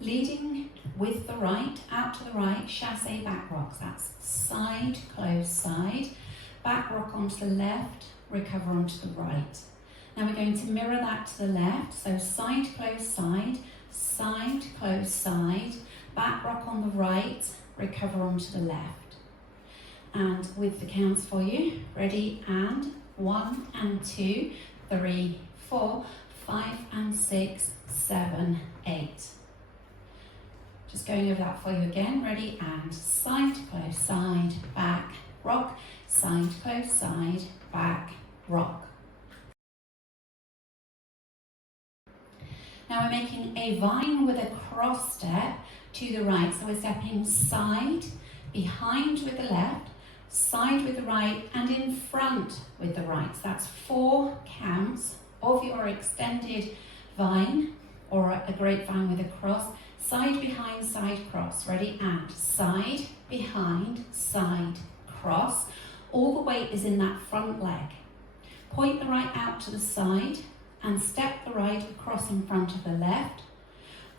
Leading with the right, out to the right, chassé back rocks. That's side, close, side, back rock onto the left, recover onto the right. Now we're going to mirror that to the left, so side, close, side, close, side, back rock on the right, recover onto the left. And with the counts for you, ready, and 1 and 2, 3, 4, 5 and 6, 7, 8. Just going over that for you again, ready, and side, close, side, back, rock, side, close, side, back, rock. Now we're making a vine with a cross step to the right. So we're stepping side, behind with the left, side with the right, and in front with the right. So that's 4 counts of your extended vine, or a grapevine with a cross. Side, behind, side, cross. Ready, and side, behind, side, cross. All the weight is in that front leg. Point the right out to the side and step the right across in front of the left.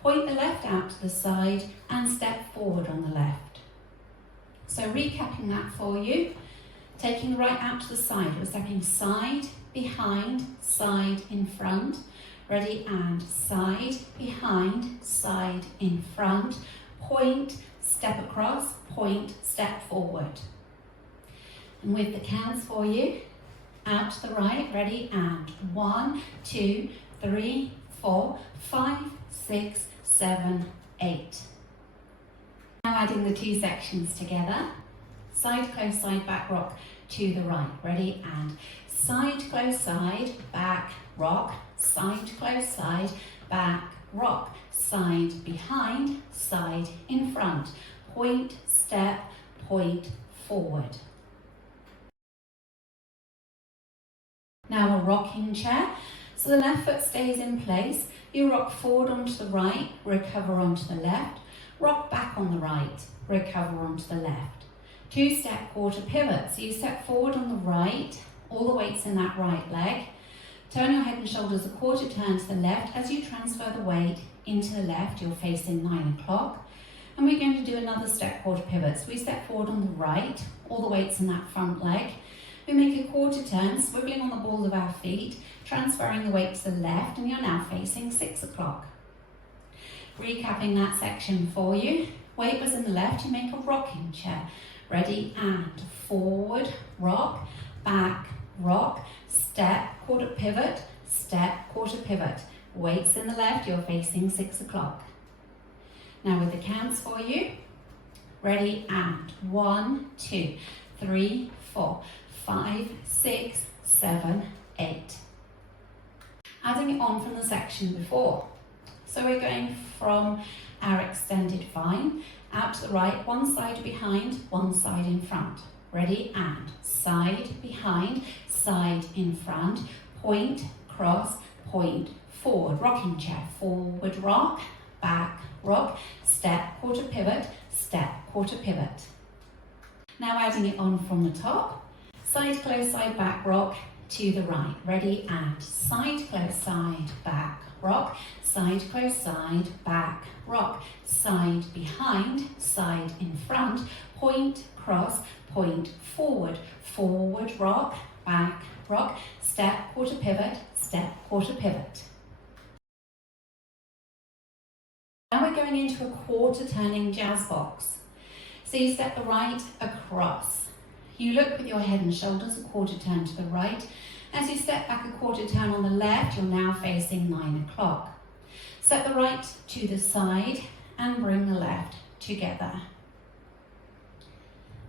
Point the left out to the side and step forward on the left. So recapping that for you, taking the right out to the side, we're stepping side, behind, side, in front. Ready, and side, behind, side, in front. Point, step across, point, step forward. And with the counts for you, out to the right, ready, and 1, 2, 3, 4, 5, 6, 7, 8. Now adding the 2 sections together. Side, close, side, back, rock to the right. Ready, and side, close, side, back, rock, side, close, side, back, rock, side, behind, side, in front. Point, step, point, forward. Now a rocking chair. So the left foot stays in place. You rock forward onto the right, recover onto the left. Rock back on the right, recover onto the left. 2-step quarter pivot. So you step forward on the right, all the weight's in that right leg. Turn your head and shoulders a quarter turn to the left. As you transfer the weight into the left, you're facing 9 o'clock. And we're going to do another step quarter pivot. So we step forward on the right, all the weight's in that front leg. We make a quarter turn, swiveling on the balls of our feet, transferring the weight to the left, and you're now facing 6 o'clock. Recapping that section for you. Weight was in the left, you make a rocking chair. Ready, and forward, rock, back, rock, step, quarter pivot, step, quarter pivot. Weights in the left, you're facing 6 o'clock. Now with the counts for you. Ready, and 1, 2, 3, 4, 5, 6, 7, 8. Adding it on from the section before. So we're going from our extended vine out to the right, one side behind, one side in front. Ready, and side, behind, side, in front, point, cross, point, forward. Rocking chair, forward rock, back rock, step, quarter pivot, step, quarter pivot. Now adding it on from the top. Side, close, side, back rock to the right. Ready, and side, close, side, back rock, side, close, side, back rock, side, behind, side, in front, point, cross, point, forward, forward rock, back rock, step, quarter pivot, step, quarter pivot. Now we're going into a quarter turning jazz box. So you step the right across. You look with your head and shoulders a quarter turn to the right. As you step back a quarter turn on the left, you're now facing 9 o'clock. Step the right to the side and bring the left together.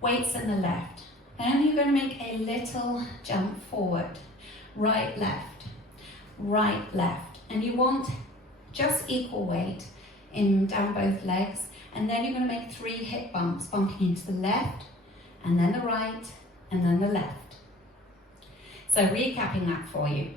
Weights in the left. Then you're going to make a little jump forward. Right, left, and you want just equal weight in down both legs, and then you're going to make 3 hip bumps, bumping into the left, and then the right, and then the left. So recapping that for you.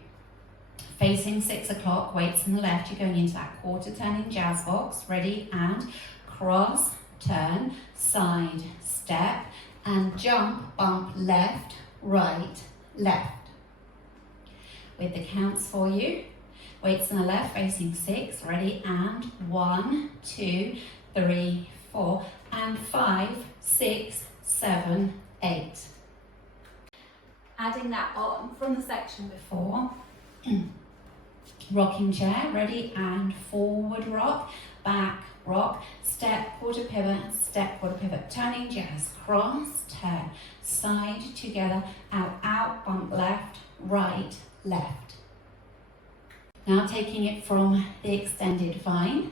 Facing 6 o'clock, weights in the left, you're going into that quarter turning jazz box. Ready, and cross, turn, side, step, and jump, bump, left, right, left. With the counts for you. Weights on the left facing 6. Ready, and 1, 2, 3, 4, and 5, 6, 7, 8. Adding that on from the section before. Rocking chair, ready, and forward rock, back rock, step, quarter pivot, step, quarter pivot, turning jazz, cross, turn, side, together, out, out, bump left, right, left. Now taking it from the extended vine,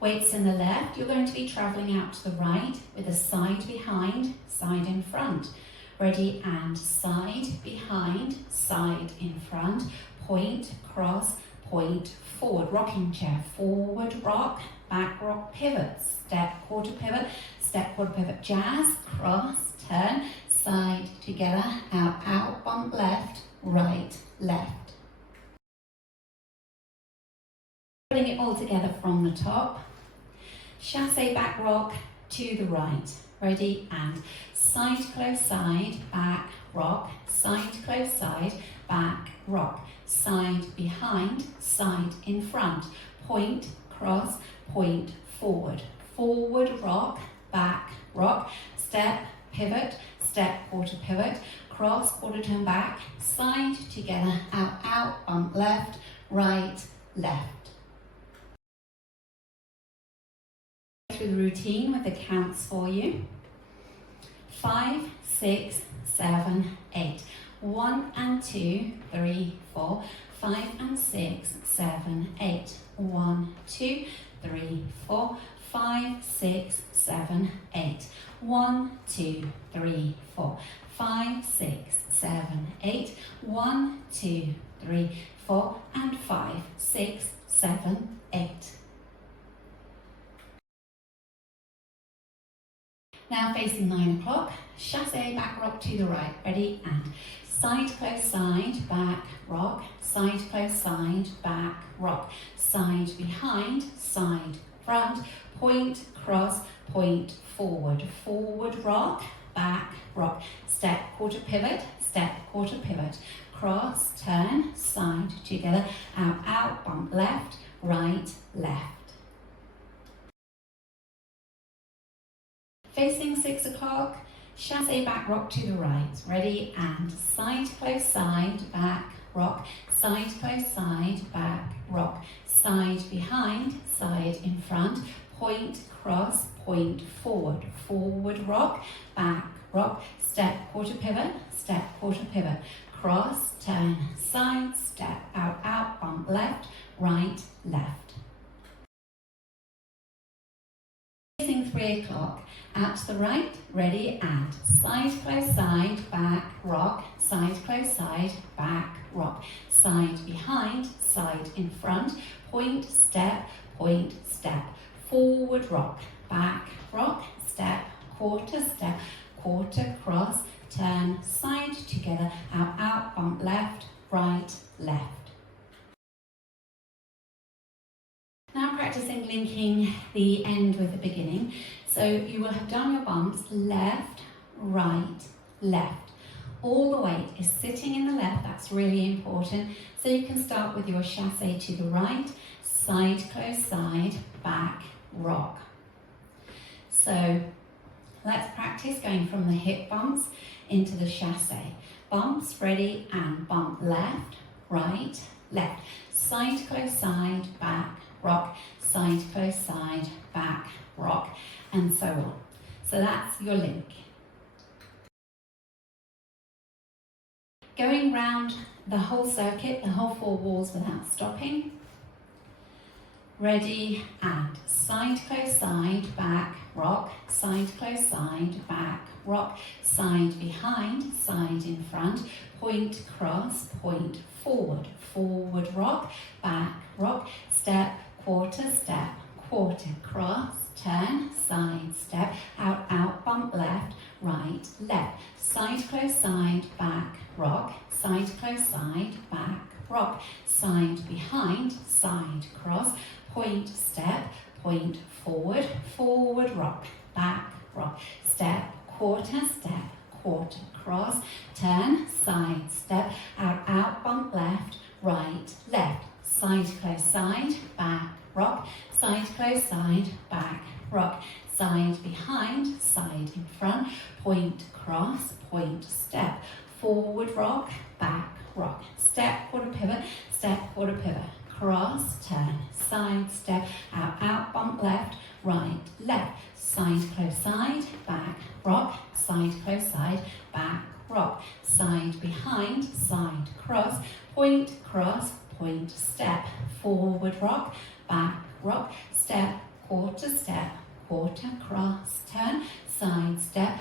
weights in the left, you're going to be travelling out to the right with a side behind, side in front. Ready, and side, behind, side in front, point, cross, point, forward, rocking chair, forward rock, back rock, pivot, step, quarter pivot, jazz, cross, turn, side, together, out, out, bump left, right, left. Putting it all together from the top, chassé back rock to the right. Ready, and side, close, side, back, rock, side, close, side, back, rock, side, behind, side, in front, point, cross, point, forward, forward, rock, back, rock, step, pivot, step, quarter pivot, cross, quarter turn back, side, together, out, out, bump left, right, left. Through the routine with the counts for you. 5, 6, 7, 8. 1 and 2, 3, 4. 5 and 6, 7, 8. 1, 2, 3, 4. 5, 6, 7, 8. 1, 2, 3, 4. 5, 6, 7, 8. 1, 2, 3, 4. And 5, 6, 7, 8. Now facing 9 o'clock, chassé back rock to the right. Ready, and side, close, side, back, rock, side, close, side, back, rock, side, behind, side, front, point, cross, point, forward, forward, rock, back, rock, step, quarter pivot, cross, turn, side, together, out, out, bump left, right, left. Facing 6 o'clock, chassé back rock to the right. Ready, and side, close, side, back, rock, side, close, side, back, rock, side, behind, side, in front, point, cross, point, forward, forward, rock, back, rock, step, quarter pivot, cross, turn, side, step, out, out, bump left, right, left. Facing 3 o'clock, out to the right, ready, and side, close, side, back, rock, side, close, side, back, rock, side, behind, side, in front, point, step, forward, rock, back, rock, step, quarter, cross, turn, side, together, out, out, bump left, right, left. Now practicing linking the end with the beginning. So you will have done your bumps left, right, left. All the weight is sitting in the left, that's really important. So you can start with your chassé to the right, side, close, side, back, rock. So let's practice going from the hip bumps into the chassé. Bumps, ready, and bump left, right, left. Side, close, side, back, rock, side, close, side, back, rock, and so on. So that's your link. Going round the whole circuit, the whole 4 walls without stopping. Ready, and side, close, side, back, rock, side, close, side, back, rock, side, behind, side, in front, point, cross, point, forward, forward, rock, back, rock, step, quarter, cross, turn, side, step, out, out, bump left, right, left, side, close, side, back, rock, side, close, side, back, rock, side, behind, side, cross, point, step, point, forward, forward, rock, back, rock, step, quarter, cross, turn, side, step, out, out, bump left, right, left, side, cross, point, step, forward rock, back rock, step, quarter pivot, step, quarter pivot, cross, turn, side step, out, bump left, right, left, side, close, side, back, rock, side, close, side, back, rock, side, behind, side, cross, point, step, forward rock, back, rock, step, quarter, cross, turn, side step,